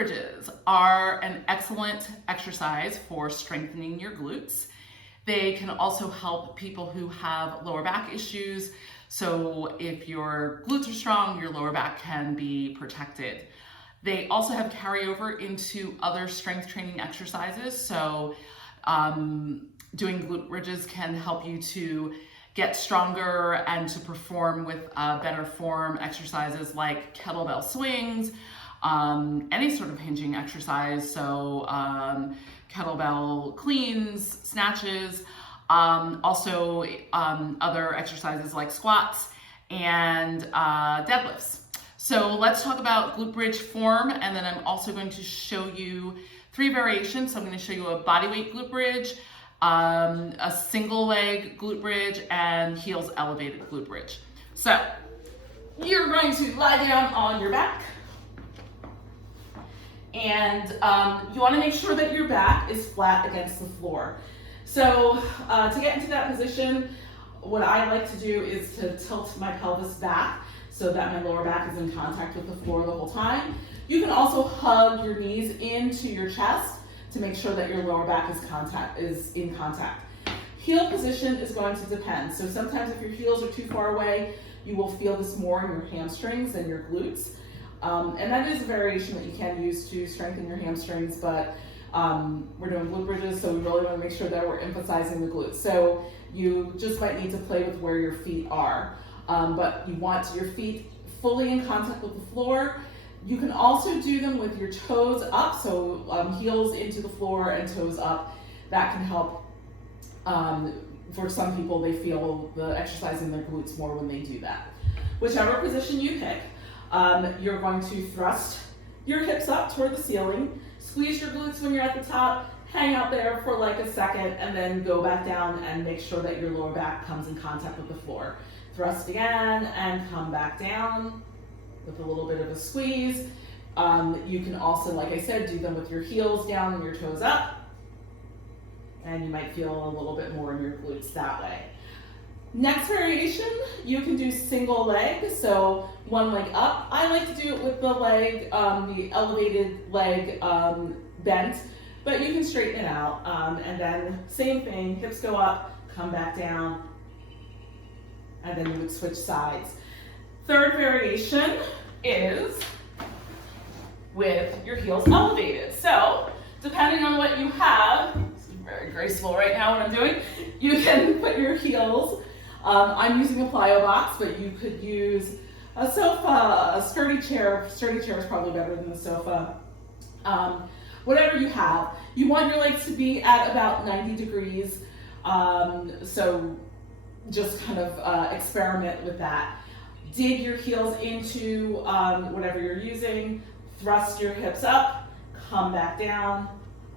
bridges are an excellent exercise for strengthening your glutes. They can also help people who have lower back issues. So if your glutes are strong, your lower back can be protected. They also have carryover into other strength training exercises. So doing glute bridges can help you to get stronger and to perform with better form exercises like kettlebell swings, any sort of hinging exercise, so kettlebell cleans, snatches, also other exercises like squats and deadlifts. So let's talk about glute bridge form, and then I'm also going to show you 3 variations. So I'm going to show you a bodyweight glute bridge, a single leg glute bridge, and heels elevated glute bridge. So you're going to lie down on your back, and you want to make sure that your back is flat against the floor. So to get into that position, what I like to do is to tilt my pelvis back so that my lower back is in contact with the floor the whole time. You can also hug your knees into your chest to make sure that your lower back is in contact. Heel position is going to depend. So sometimes if your heels are too far away, you will feel this more in your hamstrings than your glutes. And that is a variation that you can use to strengthen your hamstrings, but we're doing glute bridges, so we really want to make sure that we're emphasizing the glutes. So you just might need to play with where your feet are, but you want your feet fully in contact with the floor. You can also do them with your toes up, so heels into the floor and toes up. That can help. For some people, they feel the exercise in their glutes more when they do that. Whichever position you pick, you're going to thrust your hips up toward the ceiling, squeeze your glutes when you're at the top, hang out there for like a second, and then go back down and make sure that your lower back comes in contact with the floor. Thrust again and come back down with a little bit of a squeeze. You can also, like I said, do them with your heels down and your toes up, and you might feel a little bit more in your glutes that way. Next variation, you can do single leg, so one leg up. I like to do it with the leg, the elevated leg bent, but you can straighten it out. And then same thing, hips go up, come back down, and then you would switch sides. Third variation is with your heels elevated. So depending on what you have, this is very graceful right now what I'm doing, you can put your heels, I'm using a plyo box, but you could use a sofa, a sturdy chair. Sturdy chair is probably better than the sofa. Whatever you have. You want your legs to be at about 90 degrees. So just kind of experiment with that. Dig your heels into whatever you're using. Thrust your hips up, come back down,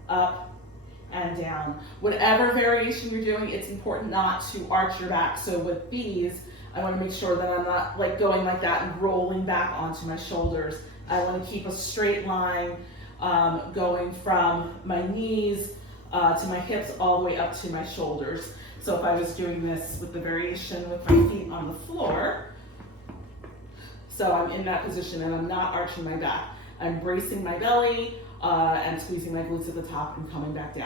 up, and down. Whatever variation you're doing, it's important not to arch your back. So with these, I want to make sure that I'm not like going like that and rolling back onto my shoulders. I want to keep a straight line going from my knees to my hips all the way up to my shoulders. So if I was doing this with the variation with my feet on the floor, so I'm in that position and I'm not arching my back. I'm bracing my belly and squeezing my glutes at the top and coming back down.